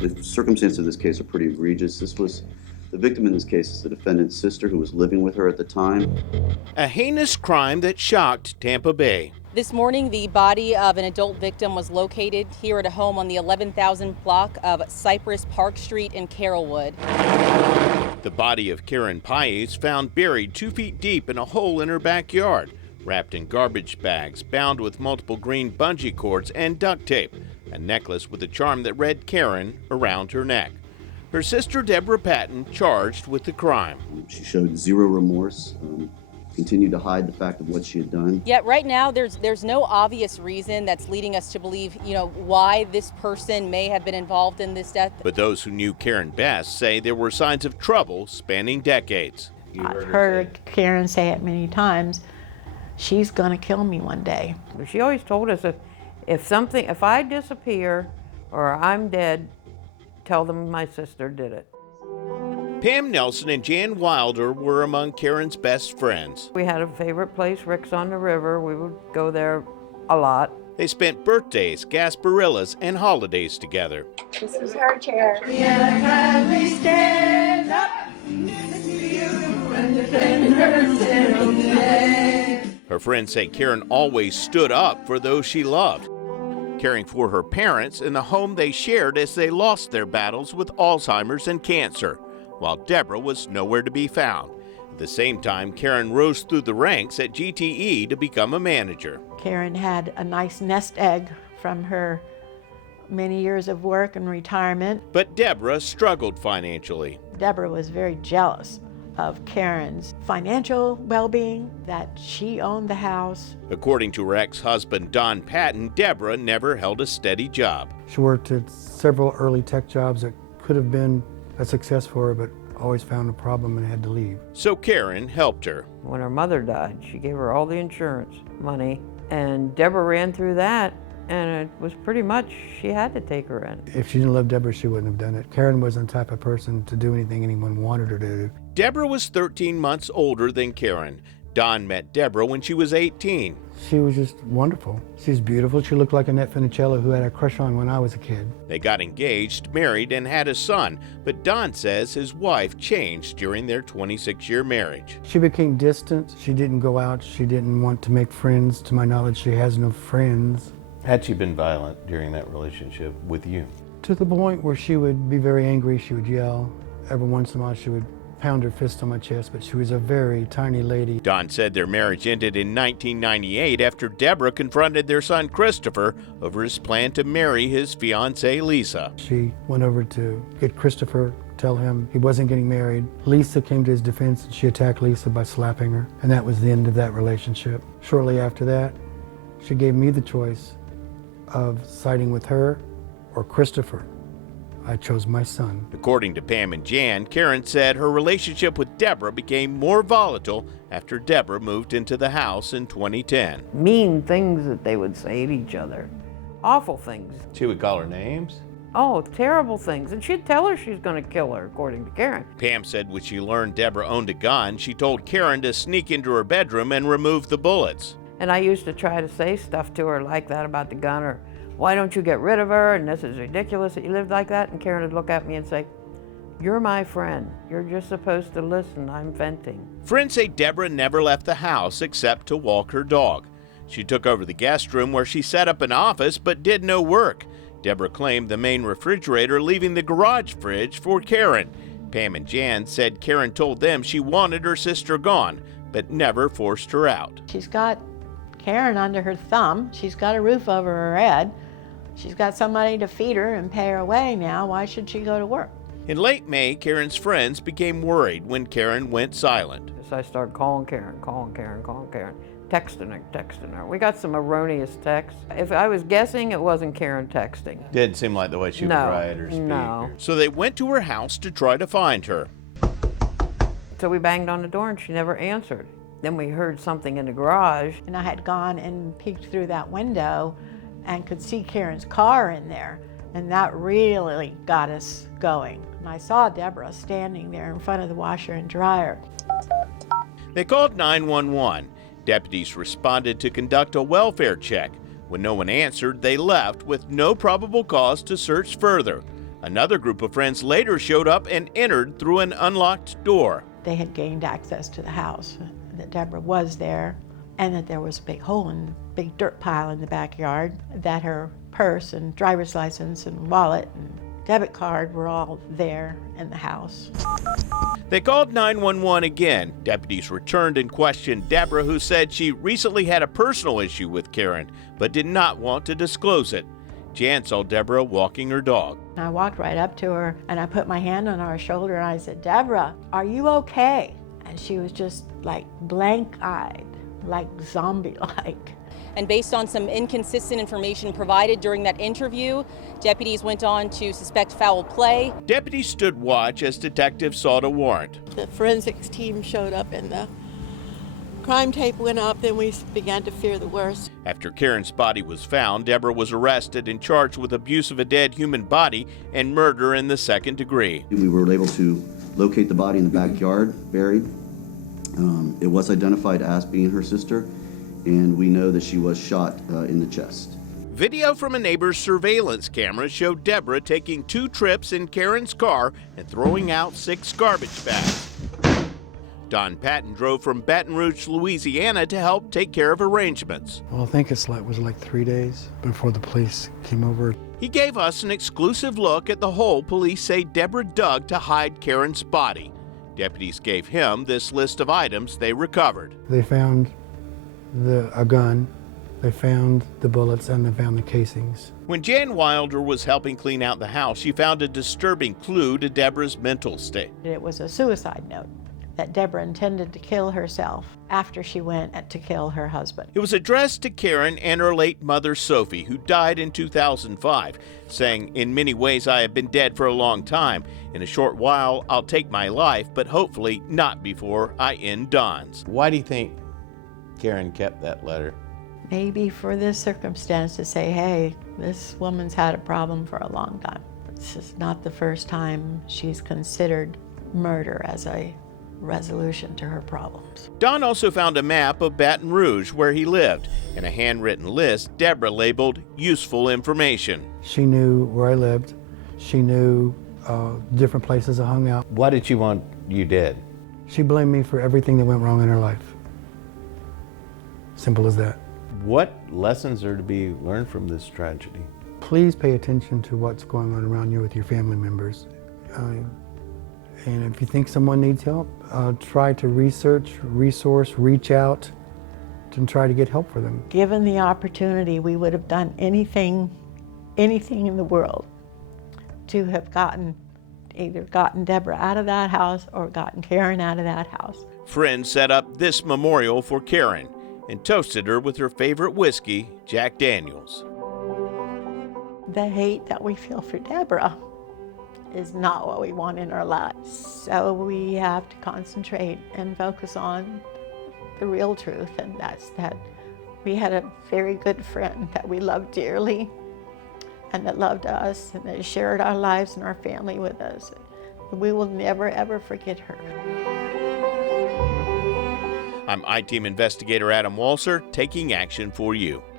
The circumstances of this case are pretty egregious. The victim in this case is the defendant's sister who was living with her at the time. A heinous crime that shocked Tampa Bay. This morning, the body of an adult victim was located here at a home on the 11,000 block of Cypress Park Street in Carrollwood. The body of Karen Paez found buried 2 feet deep in a hole in her backyard, wrapped in garbage bags, bound with multiple green bungee cords and duct tape, a necklace with a charm that read Karen around her neck. Her sister Deborah Patton charged with the crime. She showed zero remorse, continued to hide the fact of what she had done. Yet right now there's no obvious reason that's leading us to believe, why this person may have been involved in this death. But those who knew Karen best say there were signs of trouble spanning decades. I've heard Karen say it many times, she's gonna kill me one day. She always told us if I disappear or I'm dead, tell them my sister did it. Pam Nelson and Jan Wilder were among Karen's best friends. We had a favorite place, Rick's on the River. We would go there a lot. They spent birthdays, gasparillas, and holidays together. This is her chair. Her friends say Karen always stood up for those she loved, caring for her parents in the home they shared as they lost their battles with Alzheimer's and cancer, while Deborah was nowhere to be found. At the same time, Karen rose through the ranks at GTE to become a manager. Karen had a nice nest egg from her many years of work and retirement. But Deborah struggled financially. Deborah was very jealous of Karen's financial well-being, that she owned the house. According to her ex-husband Don Patton, Deborah never held a steady job. She worked at several early tech jobs that could have been a success for her, but always found a problem and had to leave. So Karen helped her. When her mother died, she gave her all the insurance money, and Deborah ran through that, and it was pretty much she had to take her in. If she didn't love Deborah, she wouldn't have done it. Karen wasn't the type of person to do anything anyone wanted her to do. Deborah was 13 months older than Karen. Don met Deborah when she was 18. She was just wonderful. She's beautiful. She looked like Annette Funicello, who had a crush on when I was a kid. They got engaged, married, and had a son, but Don says his wife changed during their 26-year marriage. She became distant. She didn't go out. She didn't want to make friends. To my knowledge, she has no friends. Had she been violent during that relationship with you? To the point where she would be very angry. She would yell. Every once in a while, she would pound her fist on my chest, but she was a very tiny lady. Don said their marriage ended in 1998 after Deborah confronted their son Christopher over his plan to marry his fiancée Lisa. She went over to get Christopher, tell him he wasn't getting married. Lisa came to his defense and she attacked Lisa by slapping her, and that was the end of that relationship. Shortly after that, she gave me the choice of siding with her or Christopher. I chose my son. According to Pam and Jan, Karen said her relationship with Deborah became more volatile after Deborah moved into the house in 2010. Mean things that they would say to each other. Awful things. She would call her names? Oh, terrible things. And she'd tell her she's going to kill her, according to Karen. Pam said when she learned Deborah owned a gun, she told Karen to sneak into her bedroom and remove the bullets. And I used to try to say stuff to her like that about the gun, or why don't you get rid of her, and this is ridiculous that you lived like that. And Karen would look at me and say, you're my friend. You're just supposed to listen. I'm venting. Friends say Deborah never left the house except to walk her dog. She took over the guest room where she set up an office but did no work. Deborah claimed the main refrigerator, leaving the garage fridge for Karen. Pam and Jan said Karen told them she wanted her sister gone, but never forced her out. She's got Karen under her thumb. She's got a roof over her head. She's got somebody to feed her and pay her way now. Why should she go to work? In late May, Karen's friends became worried when Karen went silent. So I started calling Karen, texting her. We got some erroneous texts. If I was guessing, it wasn't Karen texting. Didn't seem like the way she would write or speak. No. So they went to her house to try to find her. So we banged on the door and she never answered. Then we heard something in the garage. And I had gone and peeked through that window and could see Karen's car in there. And that really got us going. And I saw Deborah standing there in front of the washer and dryer. They called 911. Deputies responded to conduct a welfare check. When no one answered, they left with no probable cause to search further. Another group of friends later showed up and entered through an unlocked door. They had gained access to the house, that Deborah was there, and that there was a big hole and big dirt pile in the backyard, that her purse and driver's license and wallet and debit card were all there in the house. They called 911 again. Deputies returned and questioned Deborah, who said she recently had a personal issue with Karen, but did not want to disclose it. Jan saw Deborah walking her dog. I walked right up to her and I put my hand on her shoulder and I said, "Deborah, are you okay?" And she was just like blank-eyed, like zombie-like. And based on some inconsistent information provided during that interview, deputies went on to suspect foul play. Deputies stood watch as detectives sought a warrant. The forensics team showed up and the crime tape went up, then we began to fear the worst. After Karen's body was found, Deborah was arrested and charged with abuse of a dead human body and murder in the second degree. We were able to locate the body in the backyard, buried. It was identified as being her sister, and we know that she was shot in the chest. Video from a neighbor's surveillance camera showed Deborah taking 2 trips in Karen's car and throwing out 6 garbage bags. Don Patton drove from Baton Rouge, Louisiana to help take care of arrangements. Well, I think it was like 3 days before the police came over. He gave us an exclusive look at the hole police say Deborah dug to hide Karen's body. Deputies gave him this list of items they recovered. They found a gun, they found the bullets, and they found the casings. When Jan Wilder was helping clean out the house, she found a disturbing clue to Deborah's mental state. It was a suicide note that Deborah intended to kill herself after she went to kill her husband. It was addressed to Karen and her late mother, Sophie, who died in 2005, saying, "In many ways, I have been dead for a long time. In a short while, I'll take my life, but hopefully not before I end Don's." Why do you think Karen kept that letter? Maybe for this circumstance to say, hey, this woman's had a problem for a long time. This is not the first time she's considered murder as a resolution to her problems. Don also found a map of Baton Rouge where he lived and a handwritten list Deborah labeled useful information. She knew where I lived. She knew different places I hung out. Why did she want you dead? She blamed me for everything that went wrong in her life. Simple as that. What lessons are to be learned from this tragedy? Please pay attention to what's going on around you with your family members. And if you think someone needs help, try to research, resource, reach out and try to get help for them. Given the opportunity, we would have done anything in the world to have either gotten Deborah out of that house or gotten Karen out of that house. Friends set up this memorial for Karen and toasted her with her favorite whiskey, Jack Daniels. The hate that we feel for Deborah is not what we want in our lives. So we have to concentrate and focus on the real truth, and that's that we had a very good friend that we loved dearly and that loved us and that shared our lives and our family with us. We will never, ever forget her. I'm I-Team investigator Adam Walser, taking action for you.